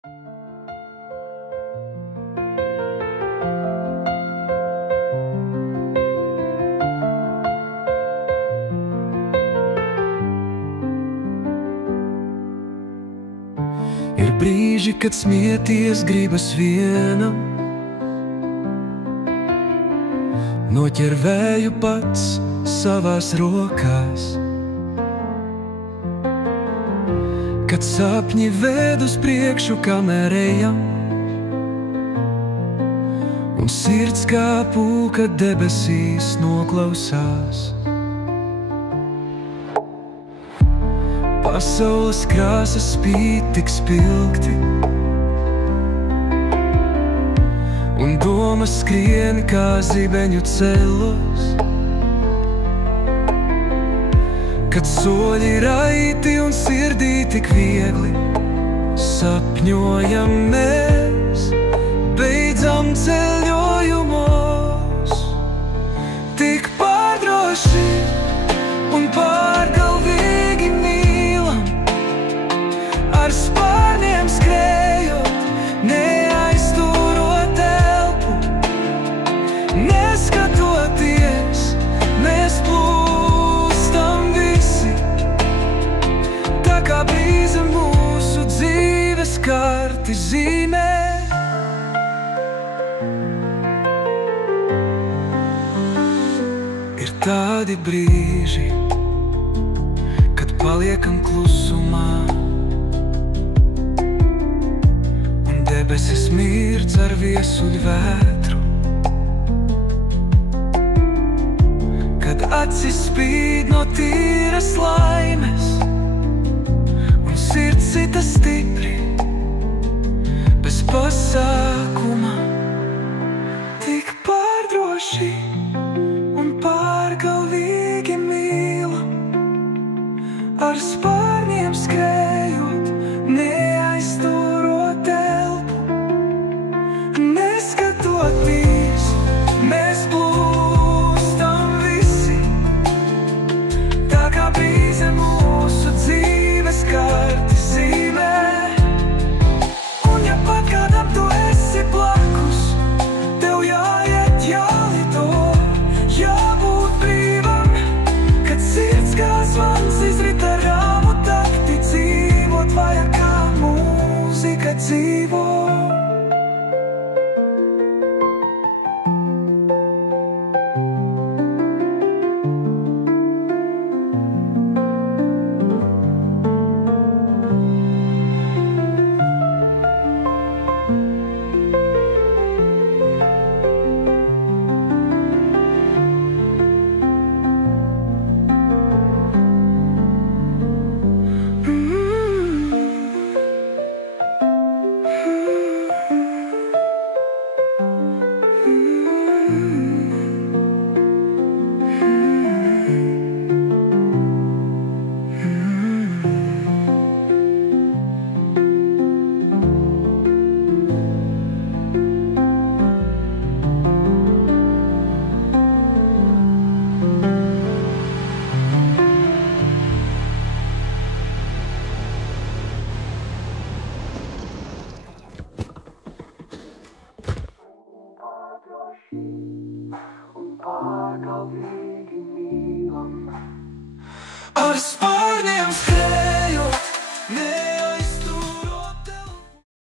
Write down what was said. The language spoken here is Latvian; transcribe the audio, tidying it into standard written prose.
Ir brīži, kad smieties gribas vienam, noķer vēju pats savās rokās. Kad sapņi ved uz priekšu, kamēr ejam, un sirds kā pūka debesīs noklausās. Pasaules krāsas spīd tik spilgti, un domas skrien kā zibeņu ceļos. Kad soļi raiti un sirdī tik viegli, sapņojam mēs, beidzam ceļojumos. Tik pārdroši un pārgalvīgi mīlam, ar spārniem skrējot, neaizturot elpu. Neskatoties, mēs plūstam visi, tā kā brīze mūsu dzīves karti zīmē. Ir tādi brīži, kad paliekam klusumā, un debesis mirdz ar viesuļu vētru. Kad acis spīd no tīras laimes, un sirds sita stipri, bez pasākuma. Tik pārdroši un pārgalvīgi mīlam, ar spārniem skrējot, neaizturot elpu. Neskatoties, mēs plūstam visi, tā kā brīze mūsu dzīves karti zīmē. Un ja pat kādam tu esi blakus, tev jāiet, jālido, jābūt brīvam, kad sirds kā zvans izrita rāmu takti, dzīvot vajag kā mūzika dzīvo. Ar spārniem